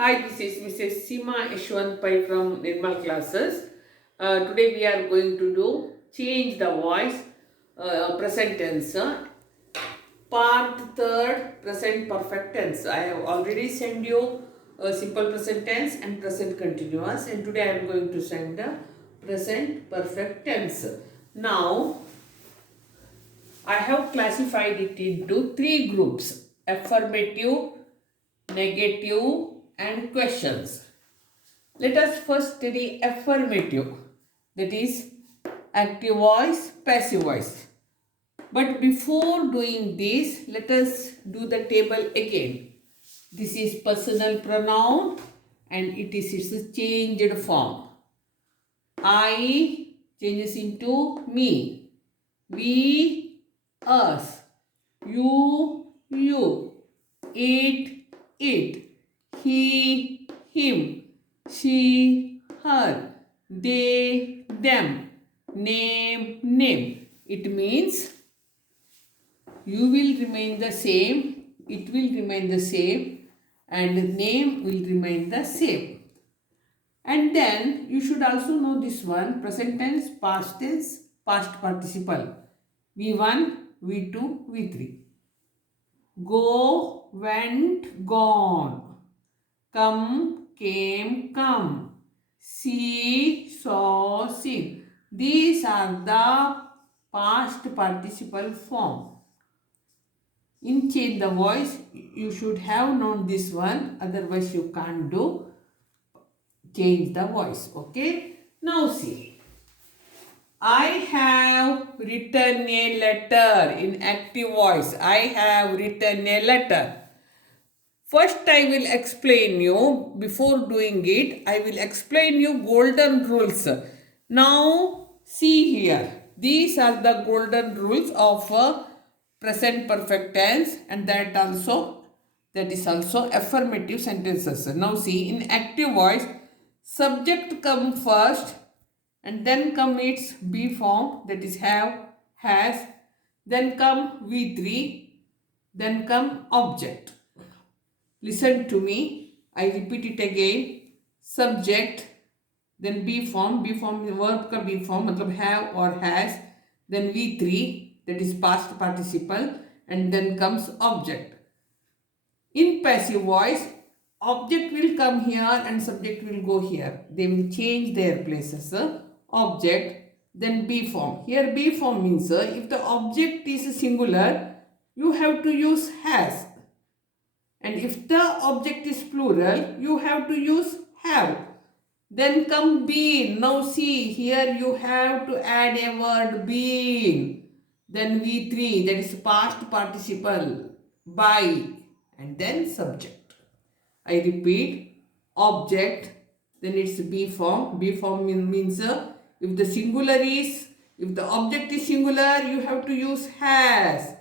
Hi, this is Mrs. Sima Yashwant Pai from Nirmal classes. Today we are going to do change the voice present tense. Part third present perfect tense. I have already sent you simple present tense and present continuous, and today I am going to send the present perfect tense. Now I have classified it into three groups: affirmative, negative, and questions. Let us first study affirmative, that is active voice, passive voice. But before doing this, let us do the table again. This is personal pronoun and it is its changed form. I changes into me, we, us, you, it, he, him, she, her, they, them, name. It means you will remain the same, it will remain the same, and name will remain the same. And then you should also know this one: present tense, past participle. V1, V2, V3. Go, went, gone. Come, came, come. See, saw, seen. These are the past participle form. In change the voice, you should have known this one, otherwise you can't do change the voice. Okay. Now see, I have written a letter. In active voice, I have written a letter. First I will explain you, before doing it, I will explain you golden rules. Now see here, these are the golden rules of present perfect tense, and that is also affirmative sentences. Now see, in active voice, subject come first and then come its be form, that is have, has, then come V3, then come object. Listen to me. I repeat it again. Subject, then be form verb का be form मतलब have or has, then V3, that is past participle, and then comes object. In passive voice, object will come here and subject will go here. They will change their places. Object, then be form. Here be form means if the object is singular, you have to use has. And if the object is plural, you have to use have. Then come been. Now see, here you have to add a word been. Then V3, that is past participle, by, and then subject. I repeat, object, then it's be form. Be form means if the object is singular, you have to use has.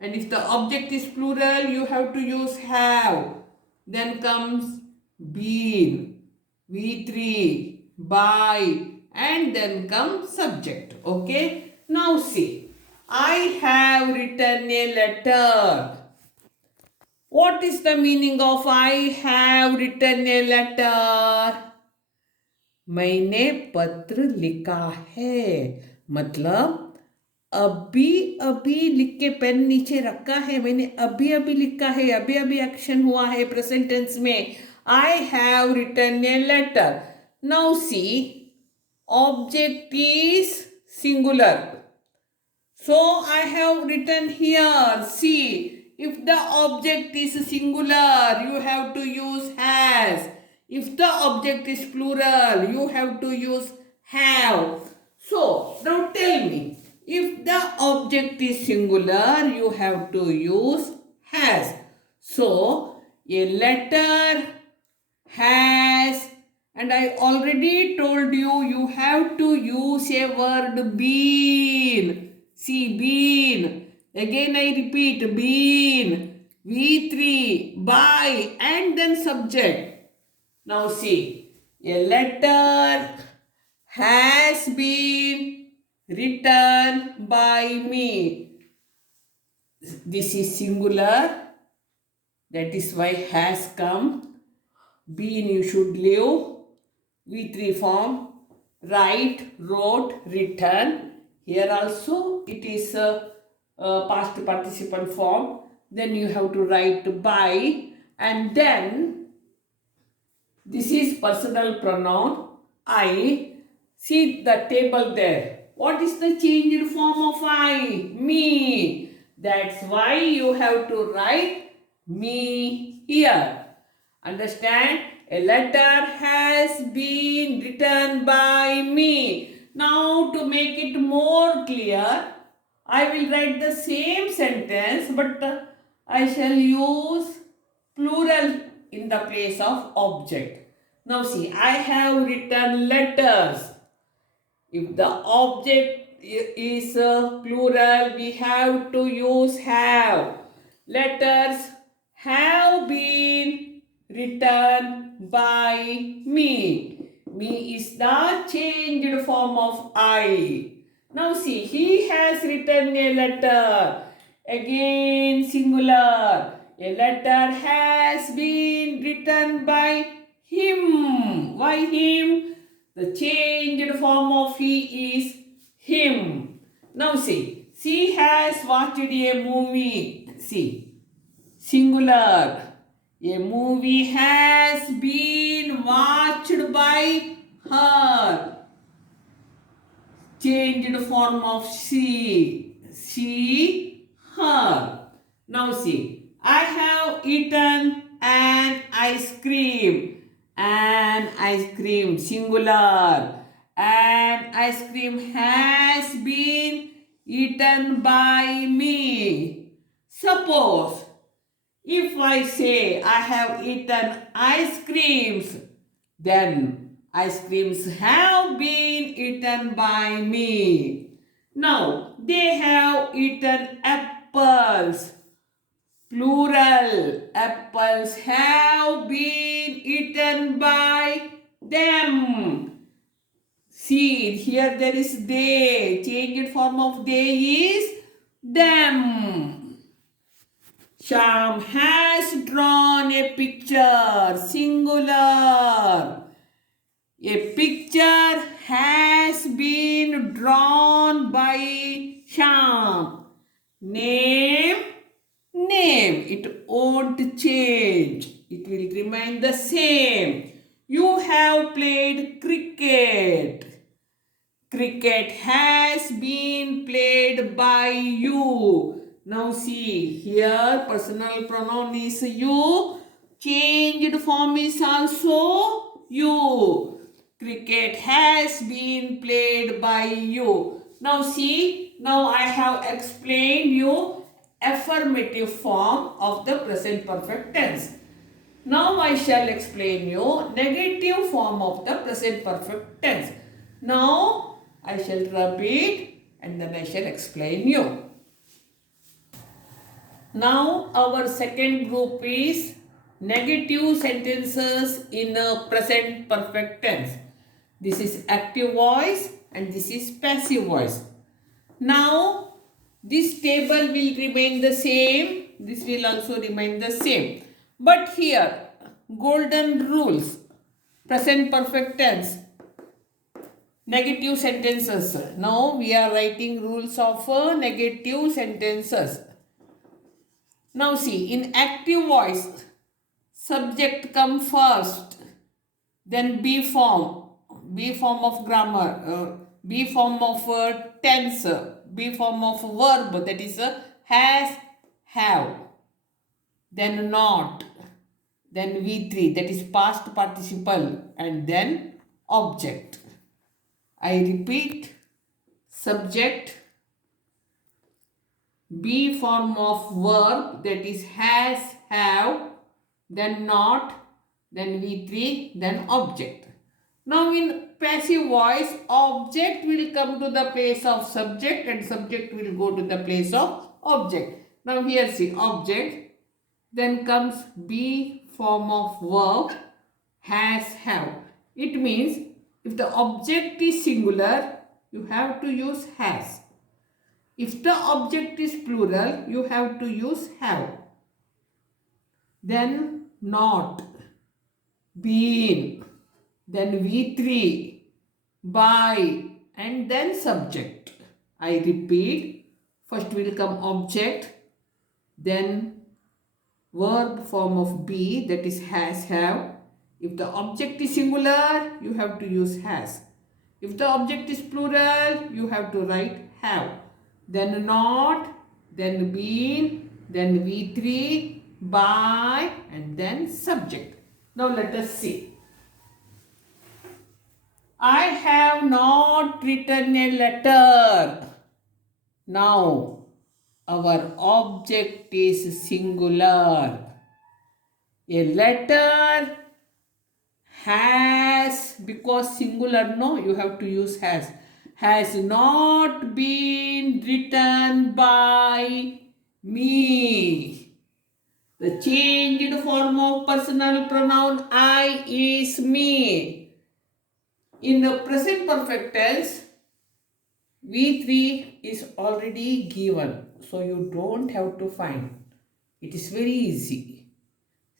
And if the object is plural, you have to use have. Then comes been, V3, by, and then comes subject. Okay. Now see, I have written a letter. What is the meaning of I have written a letter? मैंने पत्र लिखा है, मतलब अभी अभी लिख के pen नीचे रखा है, मैंने अभी अभी लिखा है, अभी अभी एक्शन हुआ है प्रेजेंट टेंस में. I have written a letter. Now see, object is singular, so I have written here. See, if the object is singular, you have to use has. If the object is plural, you have to use have. So, now tell me, if the object is singular, you have to use has. So, a letter has, and I already told you, you have to use a word been. See, been. Again I repeat, been. V3, by, and then subject. Now see, a letter has been written by me. This is singular. That is why has come. Been, you should live. V3 form. Write, wrote, written. Here also it is a past participle form. Then you have to write by, and then this is personal pronoun I. See the table there. What is the changed form of I? Me. That's why you have to write me here. Understand? A letter has been written by me. Now to make it more clear, I will write the same sentence, but I shall use plural in the place of object. Now see, I have written letters. If the object is plural, we have to use have. Letters have been written by me. Me is the changed form of I. Now see, he has written a letter. Again singular. A letter has been written by him. Why him? The changed form of he is him. Now see, she has watched a movie. See, singular. A movie has been watched by her. Changed form of she. She, her. Now see, I have eaten an ice cream. An ice cream, singular. An ice cream has been eaten by me. Suppose if I say I have eaten ice creams, then ice creams have been eaten by me. Now, they have eaten apples. Plural. Apples have been eaten by them. See, here there is they. Changed form of they is them. Sham has drawn a picture. Singular. A picture has been drawn by Sham. Name, name. It won't change. It will remain the same. You have played cricket. Cricket has been played by you. Now see, here personal pronoun is you. Changed form is also you. Cricket has been played by you. Now see, now I have explained you affirmative form of the present perfect tense. Now I shall explain you negative form of the present perfect tense. Now I shall repeat and then I shall explain you. Now our second group is negative sentences in a present perfect tense. This is active voice and this is passive voice. Now this table will remain the same. This will also remain the same. But here golden rules. Present perfect tense. Negative sentences. Now we are writing rules of negative sentences. Now see, in active voice, subject come first, then be form of grammar, be form of tense, be form of verb, that is has, have, then not, then V3, that is past participle, and then object. I repeat, subject, be form of verb, that is has, have, then not, then V3, then object. Now in passive voice, object will come to the place of subject and subject will go to the place of object. Now here see, object, then comes be form of verb, has, have. It means if the object is singular, you have to use has. If the object is plural, you have to use have. Then not. been, then V3, by, and then subject. I repeat, first will come object, then verb form of be, that is has, have. If the object is singular, you have to use has. If the object is plural, you have to write have. Then not, then been, then V3, by, and then subject. Now let us see. I have not written a letter. Now, our object is singular. A letter has, because singular, no, you have to use has not been written by me. The changed form of personal pronoun I is me. In the present perfect tense, V3 is already given, so you don't have to find. It is very easy.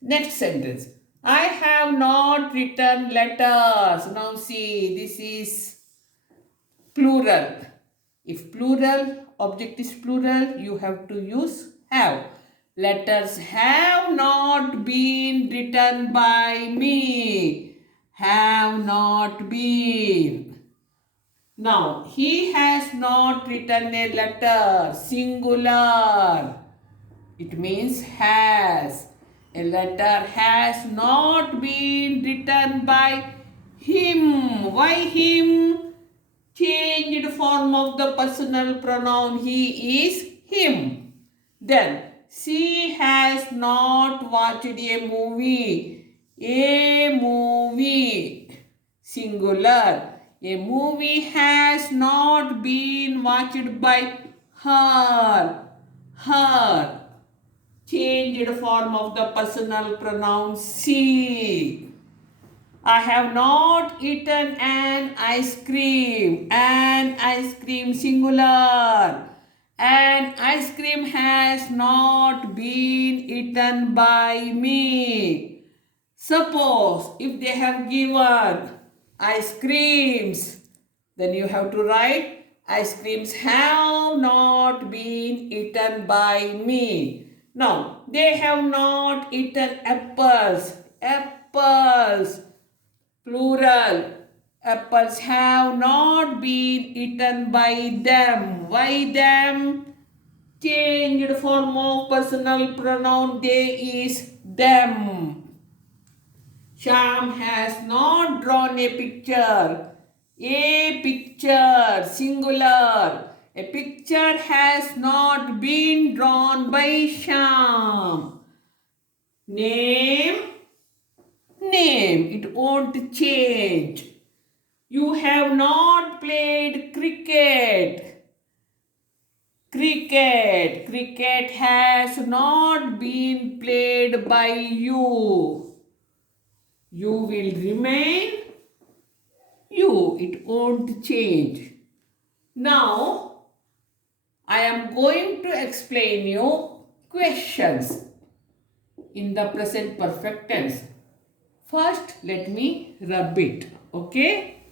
Next sentence. I have not written letters. Now see, this is plural. If plural, object is plural, you have to use have. Letters have not been written by me. Have not been. Now, he has not written a letter, singular. It means has. A letter has not been written by him. Why him? Changed form of the personal pronoun. He is him. Then, she has not watched a movie. A movie. Singular. A movie has not been watched by her. Her. Changed form of the personal pronoun she. I have not eaten an ice cream. An ice cream singular. An ice cream has not been eaten by me. Suppose if they have given ice creams, then you have to write ice creams have not been eaten by me. Now, they have not eaten apples. Apples, plural. Apples have not been eaten by them. Why them? Changed form of personal pronoun they is them. Sham has not drawn a picture. A picture, singular. A picture has not been drawn by Sham. Name, name. It won't change. You have not played cricket. Cricket. Cricket has not been played by you. You will remain you. It won't change. Now, I am going to explain you questions in the present perfect tense. First, let me rub it. Okay?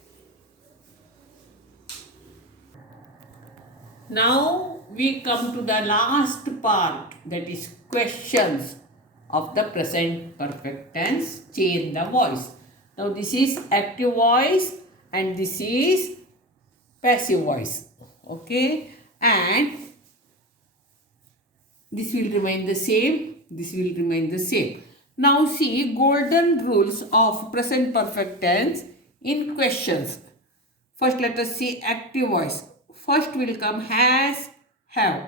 Now, we come to the last part, that is questions of the present perfect tense. Change the voice. Now this is active voice and this is passive voice. Okay, and this will remain the same. This will remain the same. Now see golden rules of present perfect tense in questions. First let us see active voice. First will come has, have.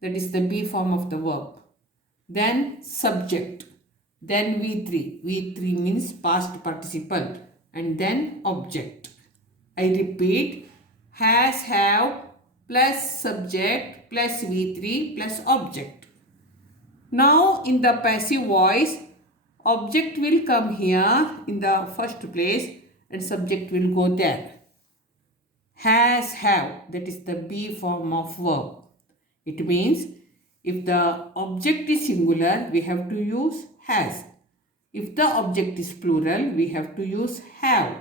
That is the be form of the verb. Then subject, then V3. V3 means past participle, and then object. I repeat, has, have plus subject plus V3 plus object. Now in the passive voice, object will come here in the first place and subject will go there. Has, have, that is the be form of verb. It means if the object is singular, we have to use has. If the object is plural, we have to use have.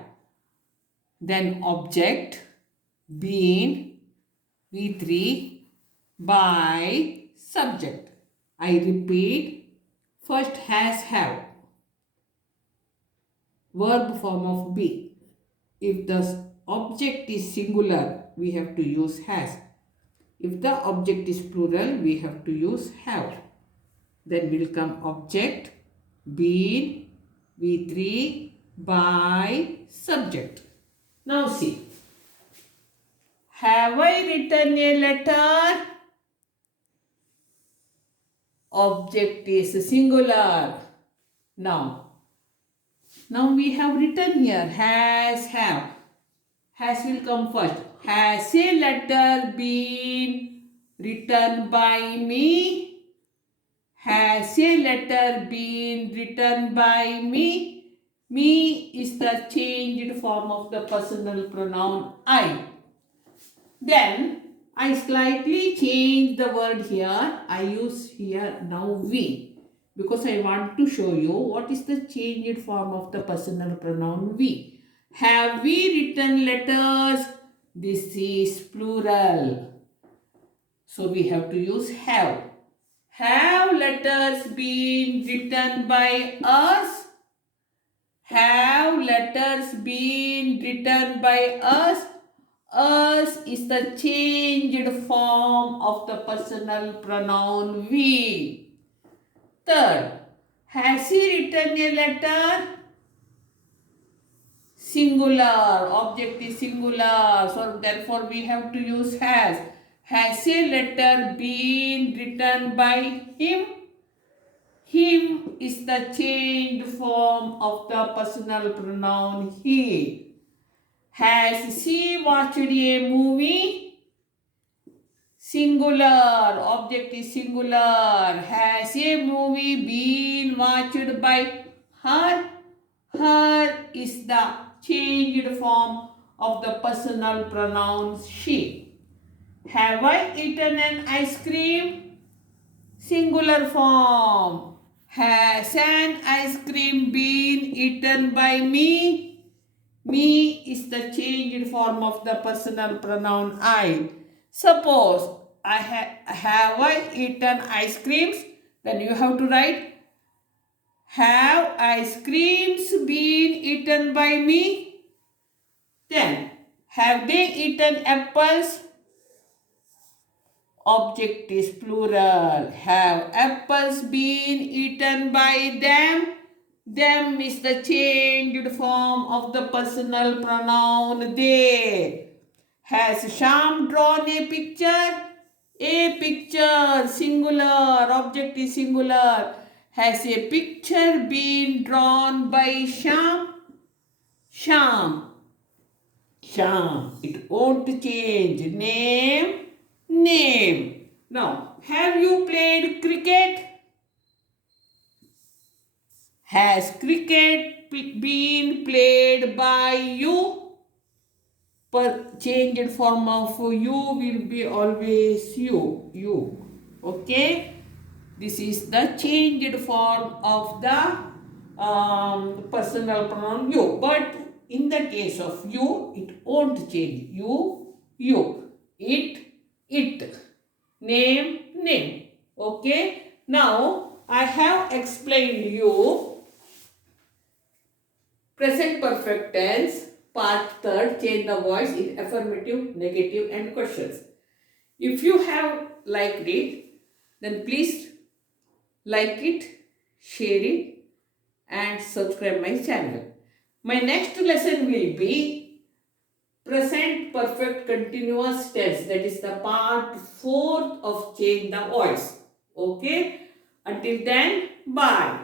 Then object, been, V3 by subject. I repeat, first has have, verb form of be. If the object is singular, we have to use has. If the object is plural, we have to use have. Then will come object, been, V3 by subject. Now see, have I written a letter? Object is singular. Now we have written here has, have. Has will come first. Has a letter been written by me? Has a letter been written by me? Me is the changed form of the personal pronoun I. Then I slightly change the word here. I use here now we, because I want to show you what is the changed form of the personal pronoun we. Have we written letters? This is plural. So we have to use have. Have letters been written by us? Have letters been written by us? Us is the changed form of the personal pronoun we. Third, has he written a letter? Singular, object is singular, so therefore we have to use has. Has a letter been written by him? Him is the changed form of the personal pronoun he. Has she watched a movie? Singular, object is singular. Has a movie been watched by her? Her is the changed form of the personal pronoun she. Have I eaten an ice cream? Singular form. Has an ice cream been eaten by me? Me is the changed form of the personal pronoun I. Suppose have I eaten ice creams? Then you have to write, have ice creams been eaten by me? Then, have they eaten apples? Object is plural. Have apples been eaten by them? Them is the changed form of the personal pronoun they. Has Sham drawn a picture? A picture, singular, object is singular. Has a picture been drawn by Sham? Sham. Sham. It won't change. Name, name. Now, have you played cricket? Has cricket been played by you? Per changed form of you will be always you. Okay? This is the changed form of the personal pronoun you. But in the case of you, it won't change. You. It. Name. Okay? Now, I have explained you present perfect tense, part 3rd, change the voice in affirmative, negative and questions. If you have liked it, then please like it, share it and subscribe my channel. My next lesson will be present perfect continuous tense. That is the part 4th of change the voice. Okay? Until then, bye.